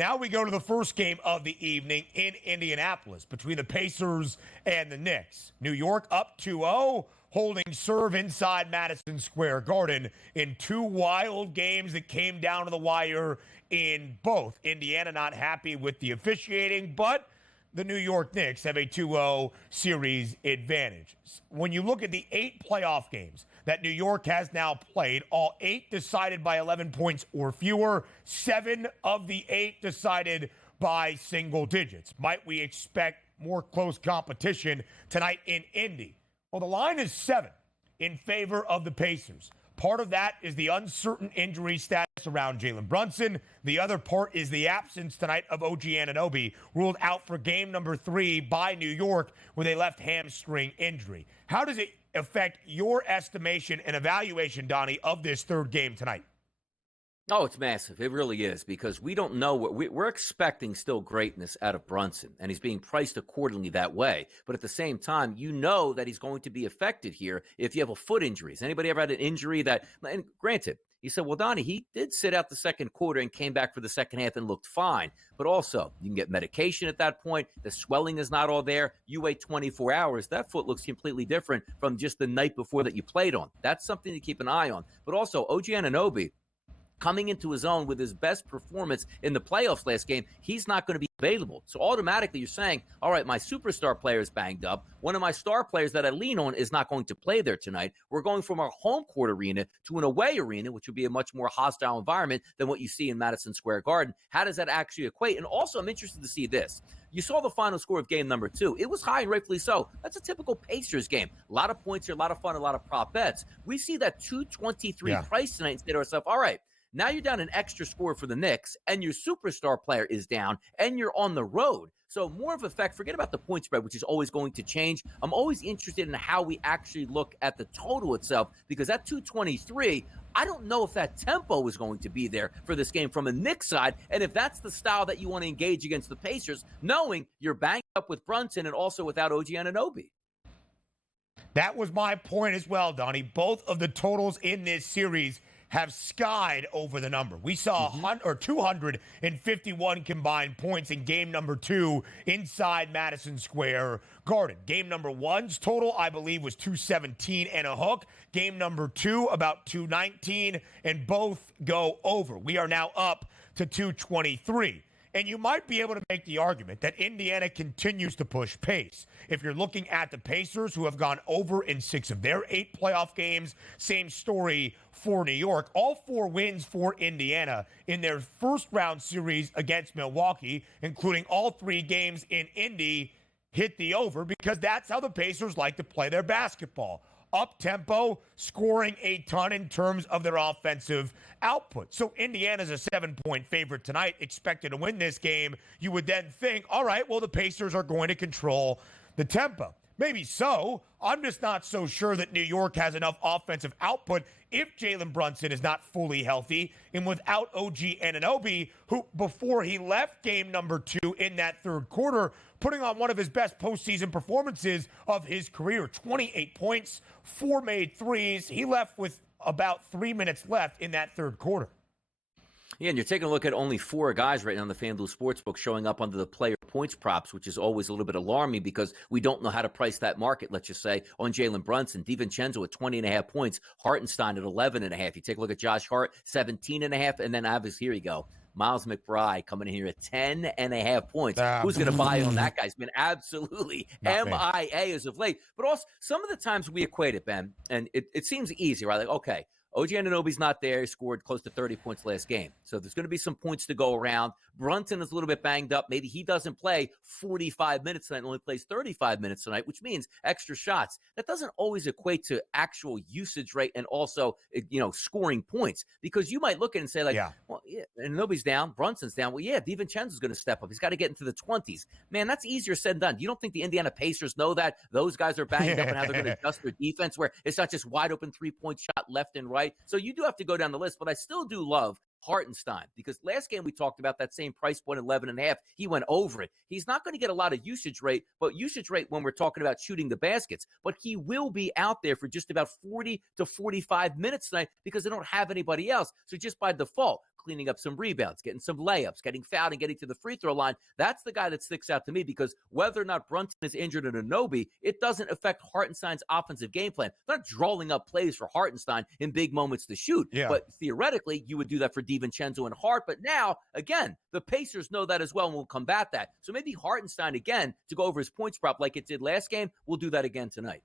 Now we go to the first game of the evening in Indianapolis between the Pacers and the Knicks. New York up 2-0, holding serve inside Madison Square Garden in two wild games that came down to the wire in both. Indiana not happy with the officiating, but the New York Knicks have a 2-0 series advantage. When you look at the 8 playoff games that New York has now played, all 8 decided by 11 points or fewer, 7 of the 8 decided by single digits. Might we expect more close competition tonight in Indy? Well, the line is 7 in favor of the Pacers. Part of that is the uncertain injury status around Jalen Brunson. The other part is the absence tonight of OG Anunoby, ruled out for game number 3 by New York with a left hamstring injury. How does it affect your estimation and evaluation, Donnie, of this third game tonight? Oh, it's massive. It really is, because we don't know what we're expecting. Still greatness out of Brunson, and he's being priced accordingly that way. But at the same time, you know that he's going to be affected here if you have a foot injury. Has anybody ever had an injury that, and granted, you said, well, Donnie, he did sit out the second quarter and came back for the second half and looked fine. But also, you can get medication at that point. The swelling is not all there. You wait 24 hours. That foot looks completely different from just the night before that you played on. That's something to keep an eye on. But also, OG Anunoby, coming into his own with his best performance in the playoffs last game, he's not going to be available. So automatically you're saying, all right, my superstar player is banged up. One of my star players that I lean on is not going to play there tonight. We're going from our home court arena to an away arena, which would be a much more hostile environment than what you see in Madison Square Garden. How does that actually equate? And also, I'm interested to see this. You saw the final score of game number 2. It was high, and rightfully so. That's a typical Pacers game. A lot of points here, a lot of fun, a lot of prop bets. We see that 223 price tonight and say to ourselves, all right, now you're down an extra score for the Knicks, and your superstar player is down, and you're on the road. So more of effect, forget about the point spread, which is always going to change. I'm always interested in how we actually look at the total itself, because at 223, I don't know if that tempo is going to be there for this game from a Knicks side, and if that's the style that you want to engage against the Pacers, knowing you're banged up with Brunson and also without OG Anunoby. That was my point as well, Donnie. Both of the totals in this series have skied over the number. We saw 251 combined points in game number 2 inside Madison Square Garden. Game number 1's total, I believe, was 217 and a hook. Game number 2, about 219, and both go over. We are now up to 223. And you might be able to make the argument that Indiana continues to push pace. If you're looking at the Pacers, who have gone over in 6 of their 8 playoff games, same story for New York. All 4 wins for Indiana in their first-round series against Milwaukee, including all 3 games in Indy, hit the over, because that's how the Pacers like to play their basketball. Up-tempo, scoring a ton in terms of their offensive output. So Indiana's a 7-point favorite tonight, expected to win this game. You would then think, all right, well, the Pacers are going to control the tempo. Maybe so. I'm just not so sure that New York has enough offensive output if Jalen Brunson is not fully healthy, and without OG Anunoby, who before he left game number 2 in that third quarter, putting on one of his best postseason performances of his career. 28 points, 4 made threes. He left with about 3 minutes left in that third quarter. Yeah, and you're taking a look at only 4 guys right now on the FanDuel Sportsbook showing up under the player points props, which is always a little bit alarming because we don't know how to price that market, let's just say, on Jalen Brunson. DiVincenzo at 20.5 points, Hartenstein at 11.5. You take a look at Josh Hart, 17.5, and then obviously, here you go, Miles McBride coming in here at 10.5 points. Who's going to buy on that guy? He's been absolutely MIA as of late. But also, some of the times we equate it, Ben, and it seems easy, right? Like, okay, OG Anunoby's not there. He scored close to 30 points last game. So there's going to be some points to go around. Brunson is a little bit banged up. Maybe he doesn't play 45 minutes tonight and only plays 35 minutes tonight, which means extra shots. That doesn't always equate to actual usage rate and also, scoring points. Because you might look at it and say, well, yeah, Anunoby's down. Brunson's down. Well, yeah, DiVincenzo's going to step up. He's got to get into the 20s. Man, that's easier said than done. You don't think the Indiana Pacers know that? Those guys are banged up and how they're going to adjust their defense where it's not just wide open 3-point shot left and right. So you do have to go down the list, but I still do love Hartenstein, because last game we talked about that same price point, 11.5. He went over it. He's not going to get a lot of usage rate, but usage rate when we're talking about shooting the baskets. But he will be out there for just about 40 to 45 minutes tonight because they don't have anybody else. So just by default, cleaning up some rebounds, getting some layups, getting fouled, and getting to the free throw line. That's the guy that sticks out to me, because whether or not Brunson is injured in Anunoby, it doesn't affect Hartenstein's offensive game plan. They're not drawing up plays for Hartenstein in big moments to shoot. Yeah. But theoretically, you would do that for DiVincenzo and Hart. But now, again, the Pacers know that as well and will combat that. So maybe Hartenstein, again, to go over his points prop like it did last game, will do that again tonight.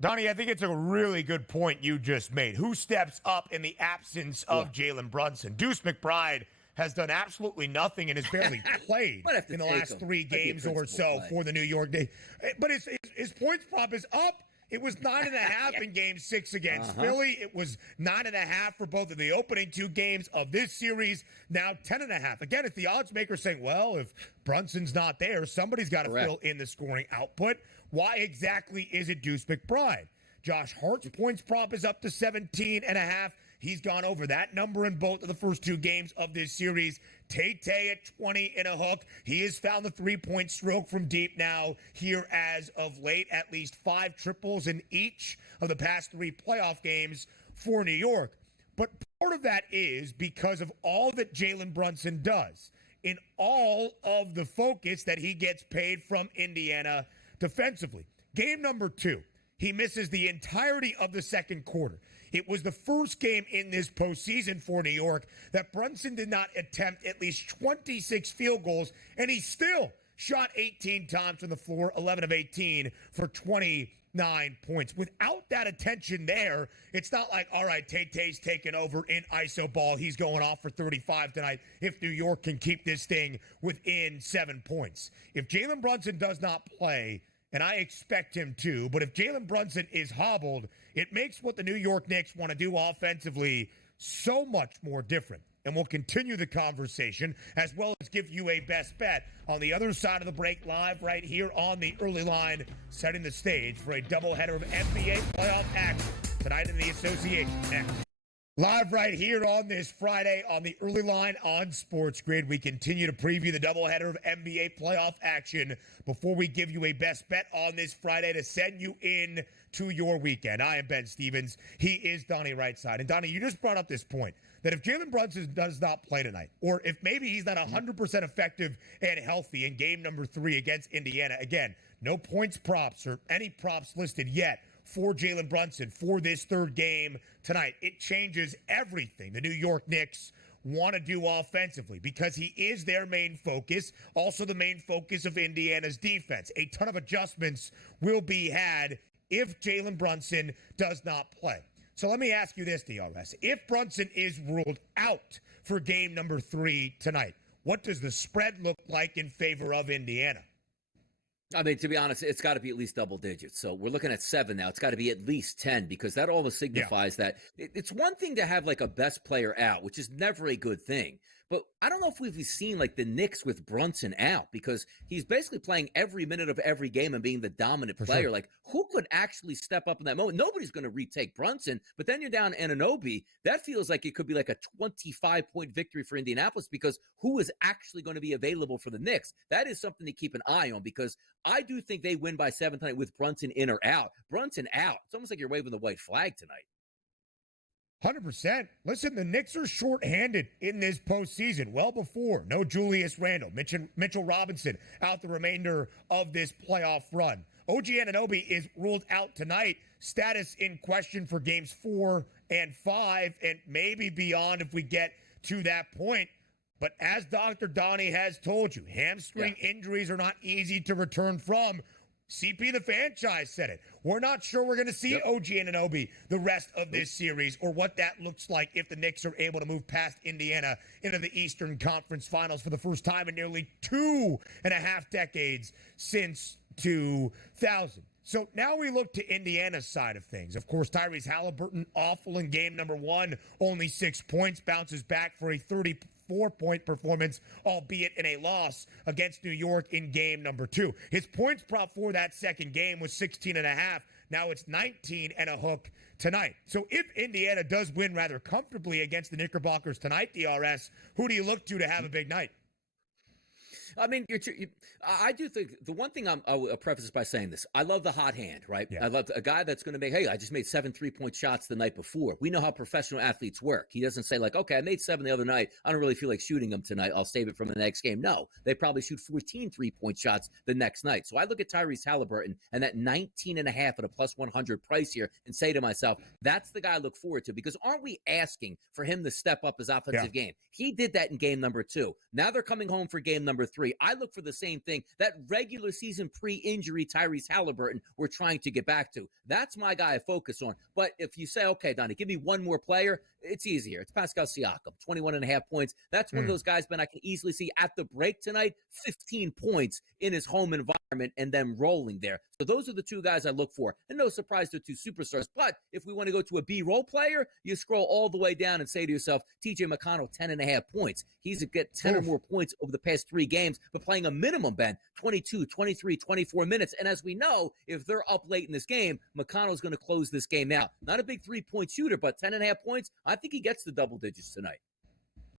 Donnie, I think it's a really good point you just made. Who steps up in the absence of Jalen Brunson? Deuce McBride has done absolutely nothing and has barely played in the last 3 games or so for the New York Knicks. But his points prop is up. It was 9.5 in Game 6 against Philly. It was 9.5 for both of the opening 2 games of this series. Now 10.5. Again, it's the odds maker saying, well, if Brunson's not there, somebody's got to fill in the scoring output. Why exactly is it Deuce McBride? Josh Hart's points prop is up to 17.5. He's gone over that number in both of the first 2 games of this series. Tay at 20 in a hook. He has found the 3-point stroke from deep now here as of late. At least 5 triples in each of the past 3 playoff games for New York. But part of that is because of all that Jalen Brunson does in all of the focus that he gets paid from Indiana defensively. Game number 2, he misses the entirety of the second quarter. It was the first game in this postseason for New York that Brunson did not attempt at least 26 field goals, and he still shot 18 times from the floor, 11 of 18 for 29 points. Without that attention there, it's not like, all right, Tay-Tay's taken over in iso ball. He's going off for 35 tonight if New York can keep this thing within 7 points. If Jalen Brunson does not play, and I expect him to, but if Jalen Brunson is hobbled, it makes what the New York Knicks want to do offensively so much more different. And we'll continue the conversation as well as give you a best bet on the other side of the break, live right here on the early line, setting the stage for a doubleheader of NBA playoff action tonight in the Association. Next. Live right here on this Friday on the early line on SportsGrid. We continue to preview the doubleheader of NBA playoff action before we give you a best bet on this Friday to send you in to your weekend. I am Ben Stevens. He is Donnie Rightside. And Donnie, you just brought up this point that if Jalen Brunson does not play tonight, or if maybe he's not 100% effective and healthy in game number 3 against Indiana, again, no points props or any props listed yet for Jalen Brunson for this 3rd game tonight. It changes everything the New York Knicks want to do offensively because he is their main focus, also the main focus of Indiana's defense. A ton of adjustments will be had if Jalen Brunson does not play. So let me ask you this, DRS. If Brunson is ruled out for game number 3 tonight, what does the spread look like in favor of Indiana? I mean, to be honest, it's got to be at least double digits. So we're looking at 7 now. It's got to be at least 10 because that almost signifies that it's one thing to have like a best player out, which is never a good thing. But I don't know if we've seen like the Knicks with Brunson out because he's basically playing every minute of every game and being the dominant player. Sure. Like who could actually step up in that moment? Nobody's going to retake Brunson, but then you're down Anunoby. That feels like it could be like a 25-point victory for Indianapolis because who is actually going to be available for the Knicks? That is something to keep an eye on because I do think they win by 7 tonight with Brunson in or out. Brunson out. It's almost like you're waving the white flag tonight. 100%. Listen, the Knicks are shorthanded in this postseason. Well before. No Julius Randle. Mitchell Robinson out the remainder of this playoff run. OG Anunoby is ruled out tonight. Status in question for games 4 and 5 and maybe beyond if we get to that point. But as Dr. Donnie has told you, hamstring injuries are not easy to return from. CP the franchise said it. We're not sure we're going to see OG Anunoby the rest of this series or what that looks like if the Knicks are able to move past Indiana into the Eastern Conference Finals for the first time in nearly 2.5 decades since 2000. So now we look to Indiana's side of things. Of course, Tyrese Halliburton, awful in game number 1, only 6 points, bounces back for a 34-point performance, albeit in a loss against New York in game number 2. His points prop for that second game was 16.5. Now it's 19 and a hook tonight. So if Indiana does win rather comfortably against the Knickerbockers tonight, DRS, who do you look to have a big night? I mean, I do think the one thing I will preface this by saying this. I love the hot hand, right? Yeah. I love a guy that's going to make, hey, I just made 7 3-point shots the night before. We know how professional athletes work. He doesn't say like, okay, I made 7 the other night. I don't really feel like shooting them tonight. I'll save it from the next game. No, they probably shoot 14 3-point shots the next night. So I look at Tyrese Halliburton and that 19.5 at a plus 100 price here and say to myself, that's the guy I look forward to, because aren't we asking for him to step up his offensive game? He did that in game number 2. Now they're coming home for game number 3. I look for the same thing, that regular season pre-injury Tyrese Halliburton we're trying to get back to. That's my guy I focus on. But if you say, okay, Donnie, give me one more player, it's easier. It's Pascal Siakam, 21.5 points. That's one of those guys, Ben, I can easily see at the break tonight, 15 points in his home environment and then rolling there. So those are the 2 guys I look for. And no surprise, they're 2 superstars. But if we want to go to a B-role player, you scroll all the way down and say to yourself, TJ McConnell, 10.5 points. He's get 10 or more points over the past 3 games, but playing a minimum, Ben, 22, 23, 24 minutes. And as we know, if they're up late in this game, McConnell's going to close this game out. Not a big 3-point shooter, but 10.5 points. I think he gets the double digits tonight.